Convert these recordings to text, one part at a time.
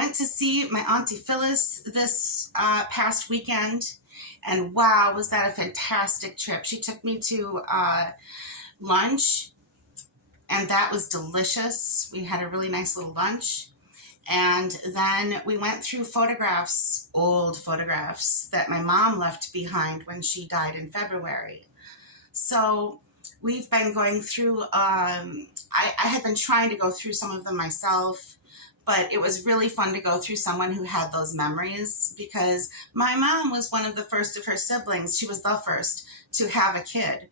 went to see my Auntie Phyllis this past weekend, and wow, was that a fantastic trip. She took me to lunch, and that was delicious. We had a really nice little lunch. And then we went through photographs, old photographs that my mom left behind when she died in February. So we've been going through, I had been trying to go through some of them myself, but it was really fun to go through someone who had those memories, because my mom was one of the first of her siblings. She was the first to have a kid.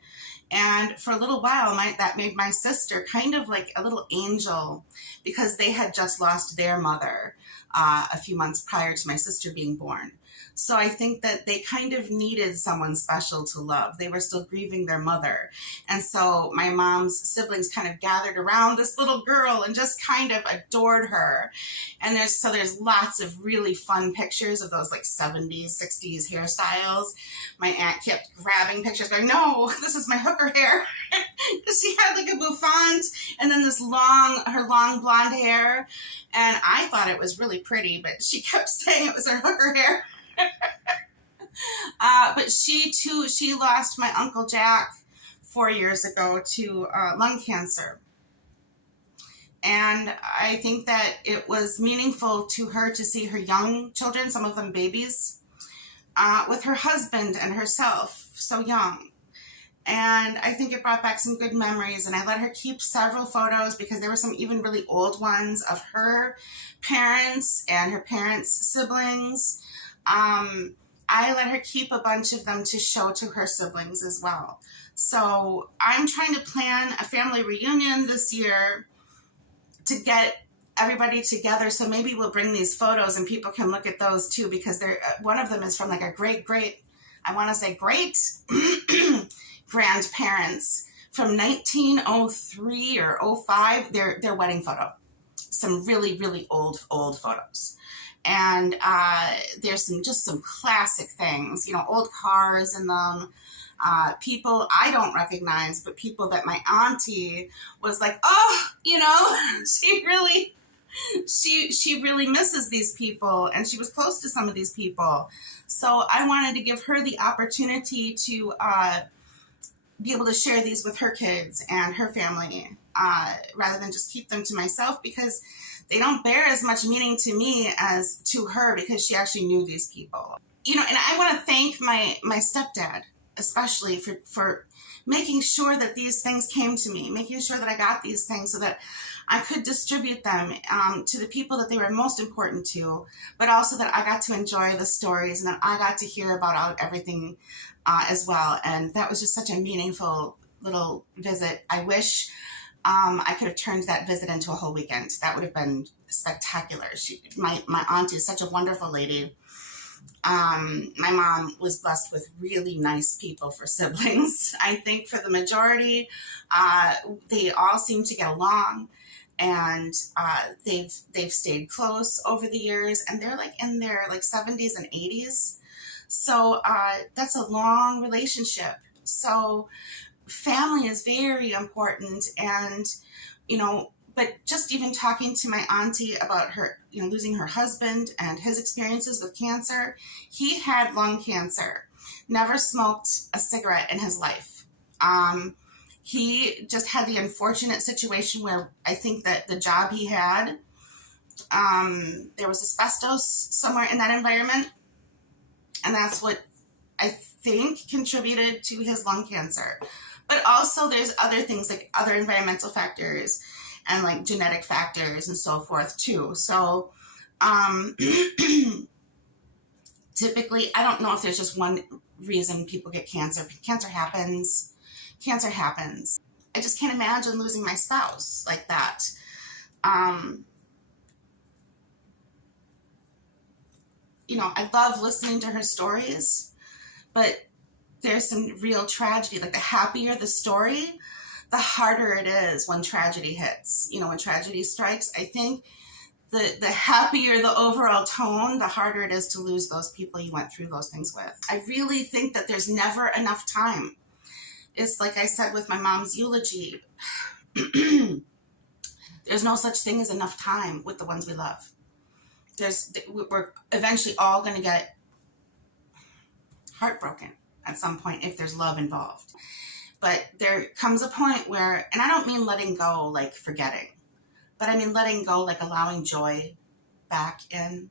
And for a little while, that made my sister kind of like a little angel, because they had just lost their mother a few months prior to my sister being born. So I think that they kind of needed someone special to love. They were still grieving their mother. And so my mom's siblings kind of gathered around this little girl and just kind of adored her. And there's lots of really fun pictures of those like 70s, 60s hairstyles. My aunt kept grabbing pictures going, no, this is my hooker hair. Because she had like a bouffant and then her long blonde hair. And I thought it was really pretty, but she kept saying it was her hooker hair. But she lost my Uncle Jack 4 years ago to lung cancer. And I think that it was meaningful to her to see her young children, some of them babies, with her husband and herself, so young. And I think it brought back some good memories. And I let her keep several photos, because there were some even really old ones of her parents and her parents' siblings. I let her keep a bunch of them to show to her siblings as well. So I'm trying to plan a family reunion this year to get everybody together. So maybe we'll bring these photos and people can look at those too, because one of them is from like a great grandparents from 1903 or 05, their wedding photo. Some really, really old photos. And there's some classic things, old cars in them, people I don't recognize, but people that my auntie was like, oh, she really misses these people, and she was close to some of these people. So I wanted to give her the opportunity to be able to share these with her kids and her family, rather than just keep them to myself, because they don't bear as much meaning to me as to her, because she actually knew these people. And I want to thank my stepdad, especially for making sure that these things came to me, making sure that I got these things so that I could distribute them to the people that they were most important to, but also that I got to enjoy the stories and that I got to hear about everything as well. And that was just such a meaningful little visit. I wish I could have turned that visit into a whole weekend. That would have been spectacular. My auntie is such a wonderful lady. My mom was blessed with really nice people for siblings. I think for the majority, they all seem to get along, and they've stayed close over the years, and they're like in their 70s and 80s. So that's a long relationship. So family is very important. And but just even talking to my auntie about her losing her husband and his experiences with cancer. He had lung cancer, never smoked a cigarette in his life. He just had the unfortunate situation where I think that the job he had, there was asbestos somewhere in that environment, and that's what I think contributed to his lung cancer. But also there's other things like other environmental factors and like genetic factors and so forth too. So typically, I don't know if there's just one reason people get cancer. Cancer happens. Cancer happens. I just can't imagine losing my spouse like that. I love listening to her stories, but there's some real tragedy. Like the happier the story, the harder it is when tragedy hits. When tragedy strikes, I think the happier the overall tone, the harder it is to lose those people you went through those things with. I really think that there's never enough time. It's like I said with my mom's eulogy, there's no such thing as enough time with the ones we love. we're eventually all going to get heartbroken at some point if there's love involved. But there comes a point where, and I don't mean letting go like forgetting, but I mean letting go like allowing joy back in,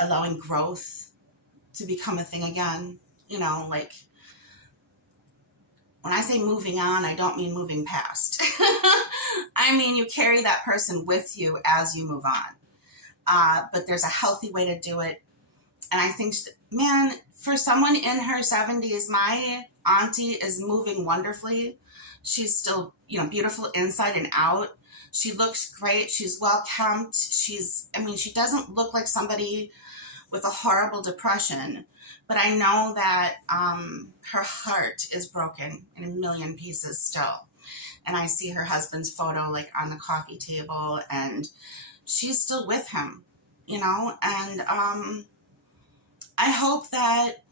allowing growth to become a thing again. You know, like when I say moving on, I don't mean moving past. I mean, you carry that person with you as you move on. But there's a healthy way to do it. And I think, man, for someone in her 70s, my auntie is moving wonderfully. She's still, you know, beautiful inside and out. She looks great. She's well kept. She doesn't look like somebody with a horrible depression, but I know that her heart is broken in a million pieces still. And I see her husband's photo like on the coffee table, and she's still with him, you know, and I hope that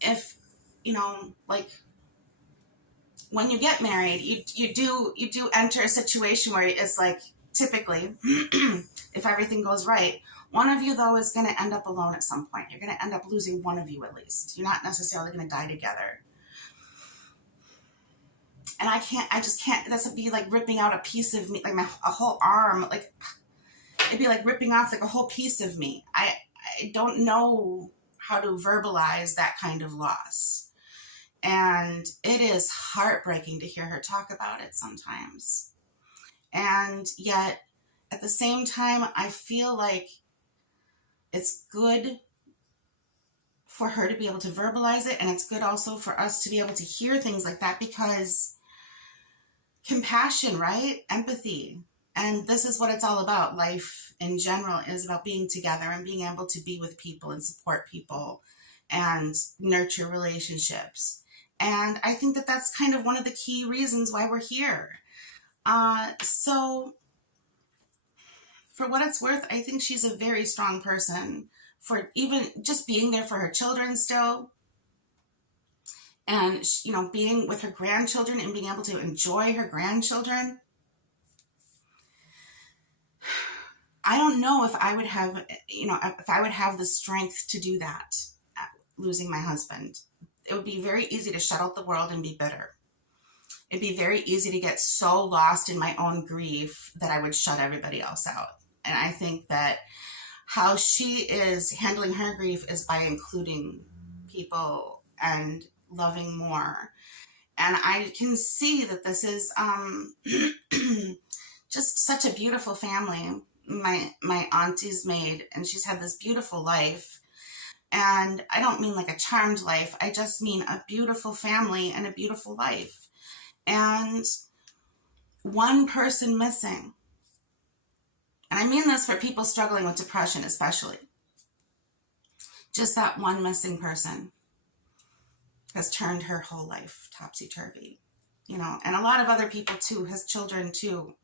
if, you know, like when you get married, you do enter a situation where it's like, typically, if everything goes right, one of you though is going to end up alone at some point. You're going to end up losing one of you at least. You're not necessarily going to die together. And I just can't, this would be like ripping out a piece of me, like a whole arm, like it'd be like ripping off like a whole piece of me. I don't know how to verbalize that kind of loss. And it is heartbreaking to hear her talk about it sometimes. And yet, at the same time, I feel like it's good for her to be able to verbalize it, and it's good also for us to be able to hear things like that, because compassion, right? Empathy. And this is what it's all about. Life in general is about being together and being able to be with people and support people and nurture relationships. And I think that that's kind of one of the key reasons why we're here. So for what it's worth, I think she's a very strong person for even just being there for her children still. And, you know, being with her grandchildren and being able to enjoy her grandchildren. I don't know if I would have, you know, if I would have the strength to do that, losing my husband. It would be very easy to shut out the world and be bitter. It'd be very easy to get so lost in my own grief that I would shut everybody else out. And I think that how she is handling her grief is by including people and loving more. And I can see that this is just such a beautiful family. My auntie's made, and she's had this beautiful life. And I don't mean like a charmed life. I just mean a beautiful family and a beautiful life. And one person missing. And I mean this for people struggling with depression especially. Just that one missing person has turned her whole life topsy-turvy. You know, and a lot of other people too, his children too.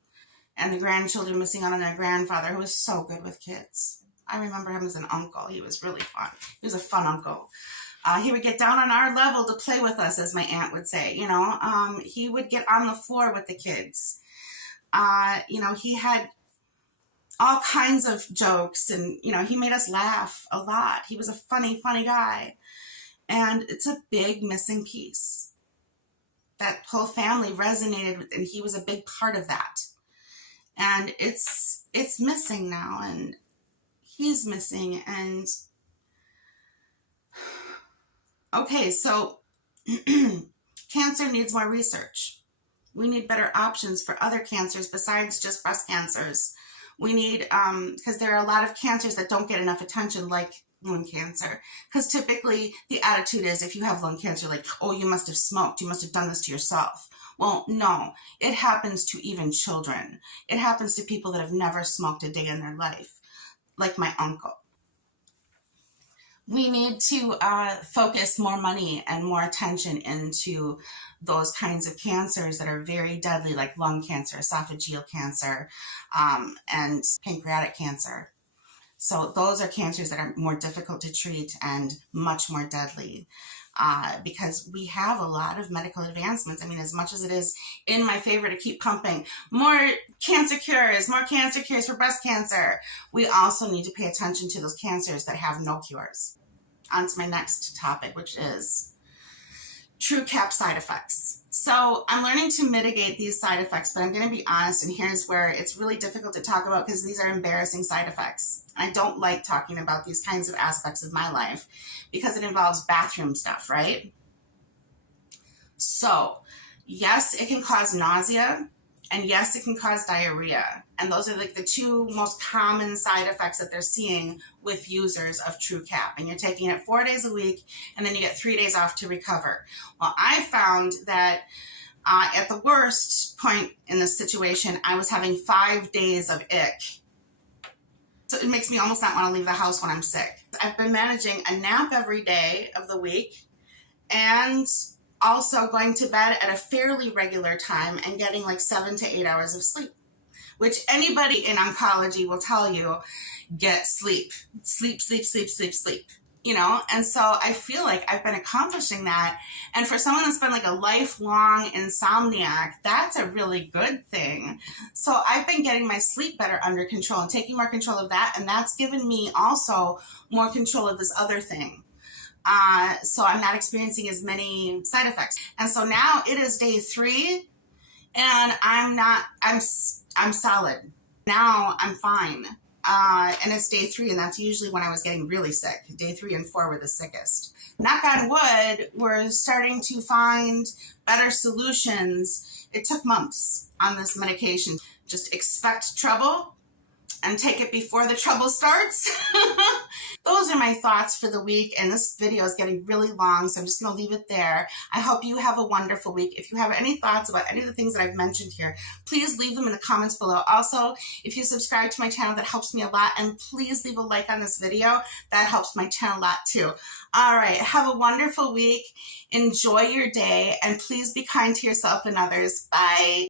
And the grandchildren missing out on their grandfather, who was so good with kids. I remember him as an uncle. He was really fun. He was a fun uncle. He would get down on our level to play with us, as my aunt would say. You know, he would get on the floor with the kids. You know, he had all kinds of jokes, and, you know, he made us laugh a lot. He was a funny, funny guy. And it's a big missing piece. That whole family resonated with, and he was a big part of that. And it's missing now, and he's missing. And okay, so cancer needs more research. We need better options for other cancers besides just breast cancers. We need, because there are a lot of cancers that don't get enough attention, like lung cancer. Because typically the attitude is, if you have lung cancer, like, oh, you must have smoked, you must have done this to yourself. Well, no, it happens to even children. It happens to people that have never smoked a day in their life, like my uncle. We need to focus more money and more attention into those kinds of cancers that are very deadly, like lung cancer, esophageal cancer, and pancreatic cancer. So those are cancers that are more difficult to treat and much more deadly. because we have a lot of medical advancements. I mean, as much as it is in my favor to keep pumping more cancer cures for breast cancer, we also need to pay attention to those cancers that have no cures. On to my next topic, which is Truqap side effects. So I'm learning to mitigate these side effects, but I'm going to be honest, and here's where it's really difficult to talk about because these are embarrassing side effects. I don't like talking about these kinds of aspects of my life because it involves bathroom stuff, right? So yes, it can cause nausea, and yes, it can cause diarrhea. And those are like the two most common side effects that they're seeing with users of Truqap. And you're taking it 4 days a week, and then you get 3 days off to recover. Well, I found that at the worst point in this situation, I was having 5 days of ick. So it makes me almost not want to leave the house when I'm sick. I've been managing a nap every day of the week, and also going to bed at a fairly regular time and getting like 7 to 8 hours of sleep, which anybody in oncology will tell you, get sleep, sleep, sleep, sleep, sleep, sleep, you know? And so I feel like I've been accomplishing that. And for someone that's been like a lifelong insomniac, that's a really good thing. So I've been getting my sleep better under control and taking more control of that. And that's given me also more control of this other thing. So I'm not experiencing as many side effects. And so now it is day 3 and I'm solid. Now I'm fine. And it's day 3, and that's usually when I was getting really sick. Day 3 and 4 were the sickest. Knock on wood, we're starting to find better solutions. It took months on this medication. Just expect trouble and take it before the trouble starts. Those are my thoughts for the week, and this video is getting really long, so I'm just going to leave it there. I hope you have a wonderful week. If you have any thoughts about any of the things that I've mentioned here, please leave them in the comments below. Also, if you subscribe to my channel, that helps me a lot, and please leave a like on this video. That helps my channel a lot too. All right, have a wonderful week. Enjoy your day, and please be kind to yourself and others. Bye.